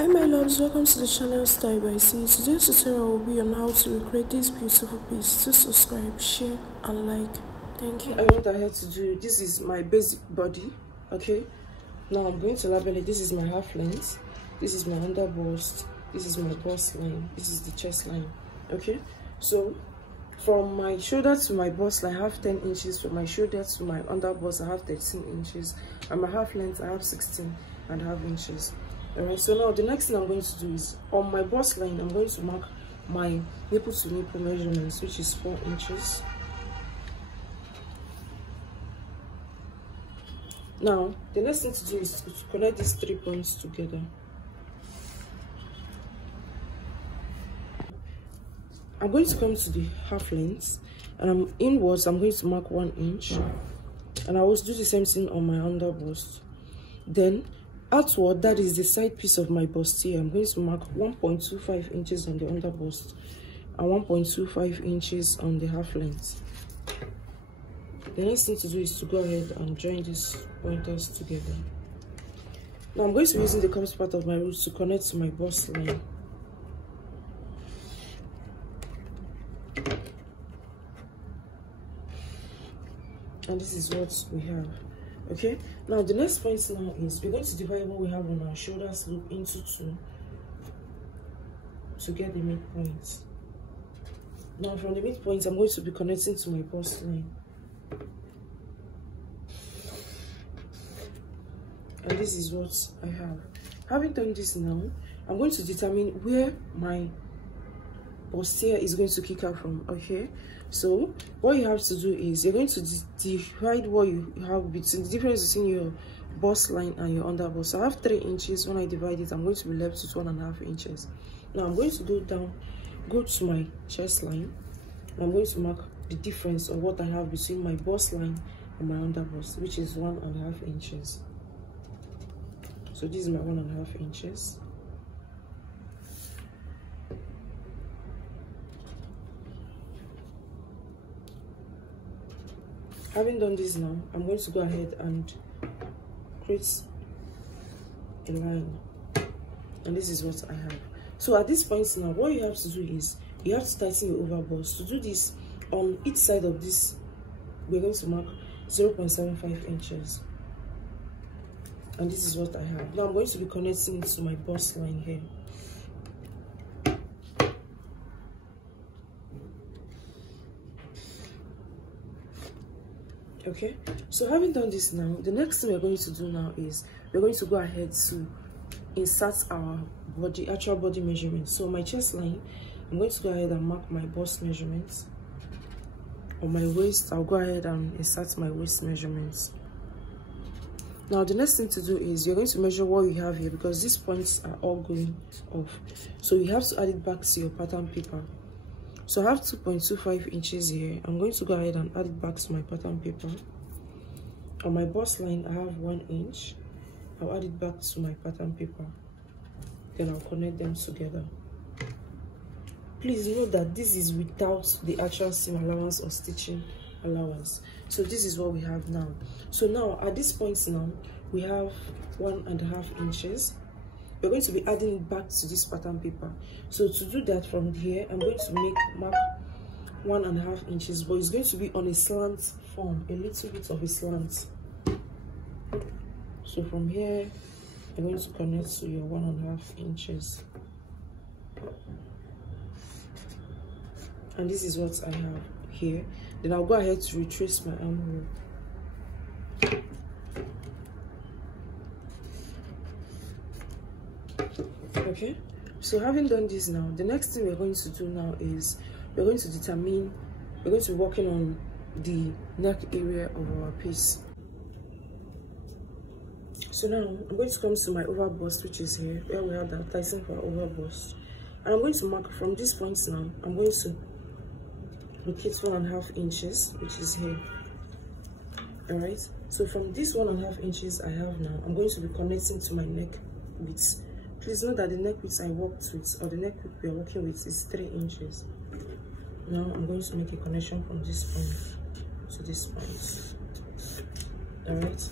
Hi my loves, welcome to the channel Style by C. Today's tutorial will be on how to recreate this beautiful piece. To subscribe, share and like. Thank you. What I had to do, this is my basic body, okay? Now I'm going to label it. This is my half length, this is my under bust, this is my bust line, this is the chest line, okay? So from my shoulder to my bust, I have 10 inches. From my shoulder to my under bust, I have 13 inches. And my half length, I have 16.5 inches. Alright, so now the next thing I'm going to do is on my bust line, I'm going to mark my nipple to nipple measurements, which is 4 inches. Now, the next thing to do is to connect these 3 points together. I'm going to come to the half length, and inwards I'm going to mark 1 inch, and I will do the same thing on my under bust. Then outward, that is the side piece of my bustier, I'm going to mark 1.25 inches on the under bust and 1.25 inches on the half length. The next thing to do is to go ahead and join these pointers together. Now I'm going to be using the curved part of my roots to connect to my bust line. And this is what we have. Okay, now the next point now is we're going to divide what we have on our shoulder slope into 2 to get the midpoint. Now from the midpoint, I'm going to be connecting to my bust line. And this is what I have. Having done this now, I'm going to determine where my bustier is going to kick out from. Okay, so what you have to do is you're going to divide what you have between the difference between your bust line and your under bust. So I have 3 inches. When I divide it, I'm going to be left with 1.5 inches. Now I'm going to go to my chest line, and I'm going to mark the difference of what I have between my bust line and my under bust, which is 1.5 inches. So this is my 1.5 inches. Having done this now, I'm going to go ahead and create a line, and this is what I have. So at this point now, what you have to do is you have to tighten your over bust. To do this, on each side of this, we're going to mark 0.75 inches, and this is what I have. Now I'm going to be connecting it to my bust line here. Okay, so having done this now, the next thing we're going to do now is we're going to go ahead to insert our actual body measurements. So my chest line, I'm going to go ahead and mark my bust measurements. On my waist, I'll go ahead and insert my waist measurements. Now the next thing to do is you're going to measure what you have here, because these points are all going off, so you have to add it back to your pattern paper. So I have 2.25 inches here. I'm going to go ahead and add it back to my pattern paper. On my bust line, I have 1 inch. I'll add it back to my pattern paper. Then I'll connect them together. Please note that this is without the actual seam allowance or stitching allowance. So this is what we have now. So now at this point now, we have 1.5 inches. We're going to be adding it back to this pattern paper. So to do that, from here I'm going to mark 1.5 inches, but it's going to be on a slant form, a little bit of a slant. So from here I'm going to connect to your 1.5 inches, and this is what I have here. Then I'll go ahead to retrace my armhole. Okay, so having done this now, the next thing we're going to do now is we're going to be working on the neck area of our piece. So now I'm going to come to my over bust, which is here, where we have the tighten for our over bust, and I'm going to mark from this point now. I'm going to locate 1.5 inches, which is here. All right, so from this 1.5 inches I have now, I'm going to be connecting to my neck width. Please note that the neck width I worked with, or the neck width we are working with, is 3 inches. Now I'm going to make a connection from this point to this point. All right,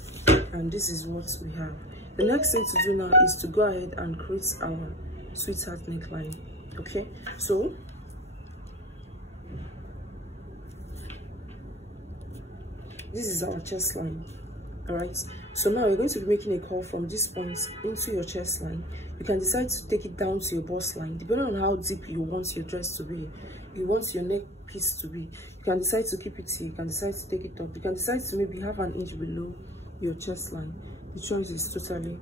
and this is what we have. The next thing to do now is to go ahead and create our sweetheart neckline. Okay, so this is our chest line. All right, so now we're going to be making a curl from this point into your chest line. You can decide to take it down to your bust line depending on how deep you want your dress to be. You want your neck piece to be, you can decide to keep it here, you can decide to take it up, you can decide to maybe have an inch below your chest line. The choice is totally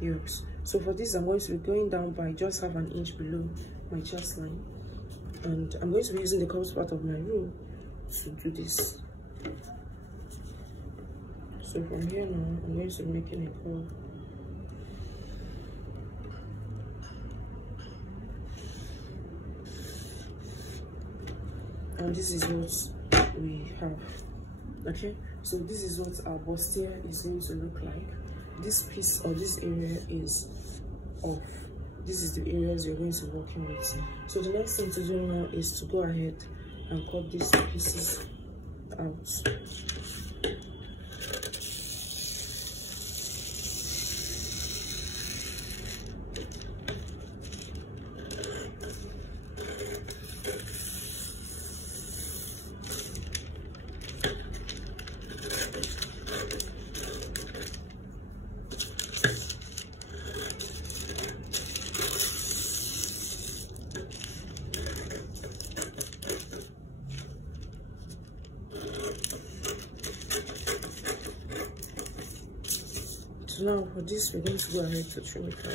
yours. So for this, I'm going to be going down by just have an inch below my chest line, and I'm going to be using the curves part of my rule to do this. So from here now, I'm going to be making a curl. And this is what we have. Okay, so this is what our bustier is going to look like. This piece or this area is off. This is the areas you're going to be working with. So the next thing to do now is to go ahead and cut these pieces out. So now for this, we're going to go ahead to trim it out.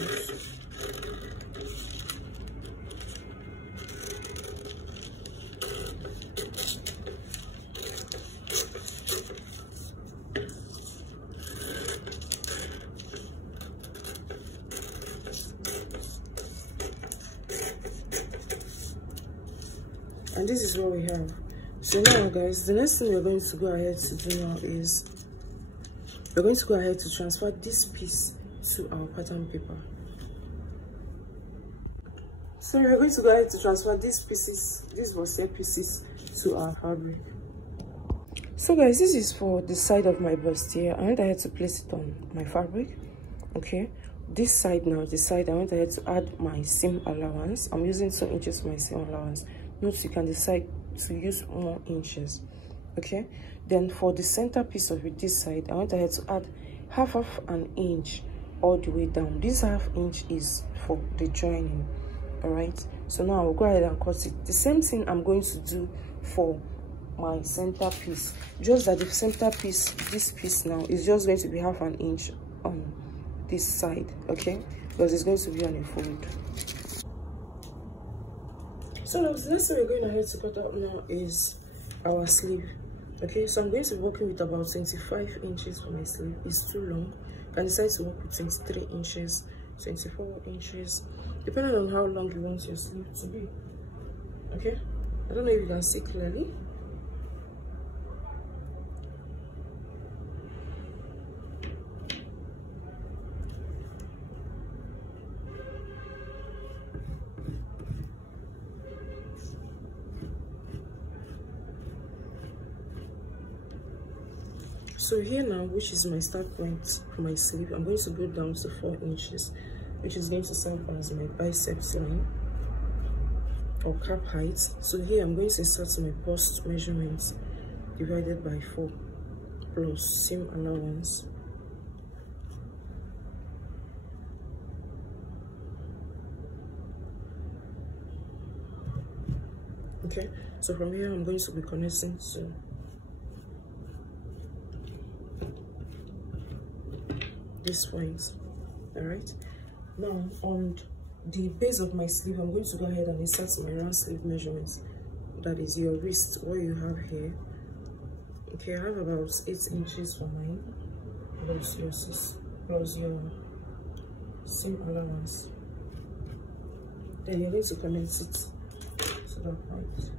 And this is what we have. So now guys, the next thing we're going to go ahead to do now is we're going to go ahead to transfer this piece to our pattern paper. So we're going to go ahead to transfer these pieces, these bustier pieces, to our fabric. So guys, this is for the side of my bustier. I went ahead to place it on my fabric. Okay, this side now, the side I went ahead to add my seam allowance. I'm using 2 inches for my seam allowance. Note you can decide to use more inches. Okay, then for the center piece of it, this side, I went ahead to add half of an inch all the way down. This half inch is for the joining. All right, so now I'll go ahead and cut it. The same thing I'm going to do for my center piece, just that the center piece, this piece now, is just going to be half an inch on this side. Okay, because it's going to be on a fold. So now the next thing we're going ahead to cut out now is our sleeve. Okay, so I'm going to be working with about 25 inches for my sleeve. It's too long. You can decide to work with 23 inches, 24 inches, depending on how long you want your sleeve to be. Okay, I don't know if you can see clearly. So here now, which is my start point for my sleeve, I'm going to go down to 4 inches, which is going to serve as my biceps line or cap height. So here I'm going to insert my bust measurements divided by 4 plus seam allowance. Okay, so from here I'm going to be connecting to this point. All right, now on the base of my sleeve, I'm going to go ahead and insert my round sleeve measurements. That is your wrist, what you have here. Okay, I have about 8 inches for mine, plus your seam allowance. Then you're going to connect it to that point.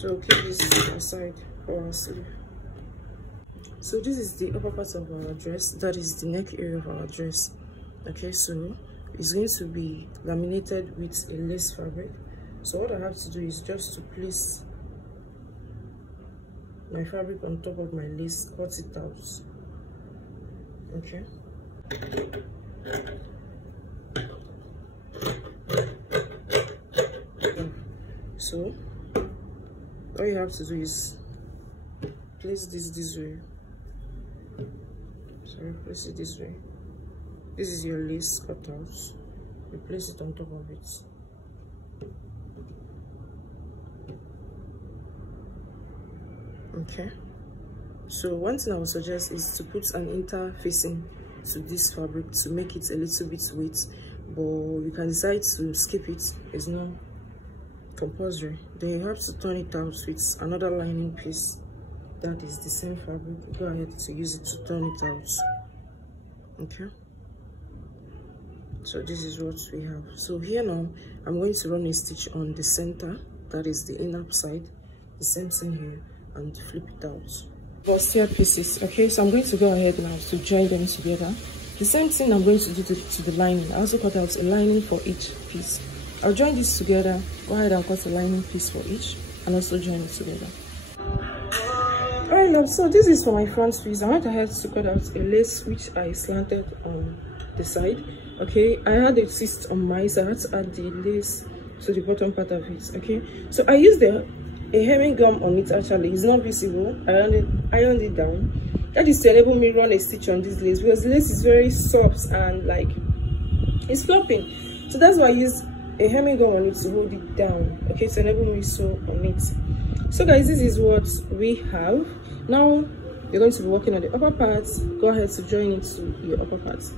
So keep this aside for our sleeve. So this is the upper part of our dress, that is the neck area of our dress. Okay, so it's going to be laminated with a lace fabric. So what I have to do is just to place my fabric on top of my lace, cut it out. Okay. So all you have to do is place this way. Sorry, place it this way. This is your lace cut out. You place it on top of it. Okay. So one thing I would suggest is to put an interfacing to this fabric to make it a little bit weight, but you can decide to skip it. It's not compulsory. Then you have to turn it out with another lining piece that is the same fabric. Go ahead to use it to turn it out. Okay, so this is what we have. So here now I'm going to run a stitch on the center, that is the inner side, the same thing here, and flip it out. Bustier pieces. Okay, so I'm going to go ahead now to join them together. The same thing I'm going to do to the lining. I also cut out a lining for each piece. I'll join this together. Go ahead and cut a lining piece for each and also join it together. Alright now, so this is for my front piece. I went ahead to cut out a lace which I slanted on the side. Okay, I had a twist on mine, so I had to add the lace to the bottom part of it. Okay, so I used a hemming gum on it. Actually, it's not visible. I ironed it down. That is to enable me run a stitch on this lace, because the lace is very soft and like it's flopping. So that's why I used a hemming gum on it to hold it down. Okay, to enable me sew on it. So guys, this is what we have. Now you're going to be working on the upper parts. Go ahead to join it to your upper parts.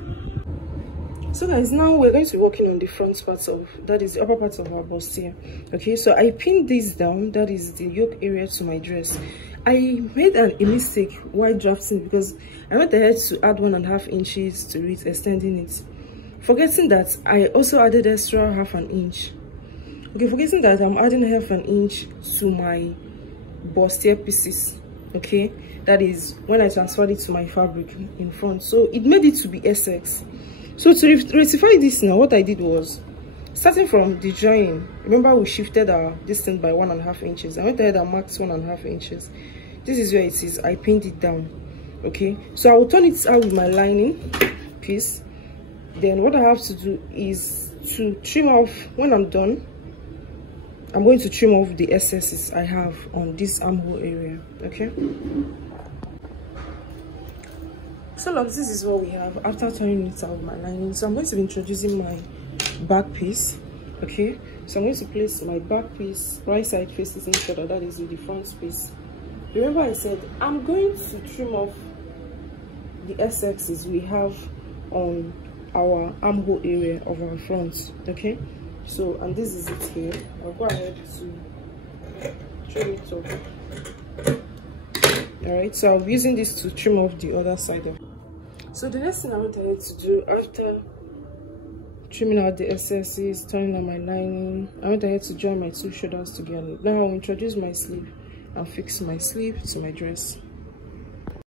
So guys, now we're going to be working on the front parts of, that is the upper part of our bustier. Okay, so I pinned this down, that is the yoke area, to my dress. I made a mistake while drafting, because I went ahead to add 1.5 inches to it, extending it, forgetting that I also added extra 1/2 inch. Okay, forgetting that I'm adding 1/2 inch to my bustier pieces. Okay, that is when I transferred it to my fabric in front, so it made it to be SX. So to rectify this now, what I did was, starting from the join, remember we shifted our distance by 1.5 inches. I went ahead and marked 1.5 inches. This is where it is. I pinned it down. Okay, so I will turn it out with my lining piece. Then what I have to do is to trim off. When I'm done, I'm going to trim off the excesses I have on this armhole area. Okay, so look, this is what we have after turning it out with my lining. So I'm going to be introducing my back piece. Okay, so I'm going to place my back piece right side faces each other, that is with the front piece. Remember I said I'm going to trim off the excesses we have on our armhole area of our front. Okay, so and this is it here. I'll go ahead to trim it off. All right, so I'll be using this to trim off the other side of it. So the next thing I went ahead to do after trimming out the excesses, turning on my lining, I went ahead to join my two shoulders together. Now I'll introduce my sleeve and fix my sleeve to my dress.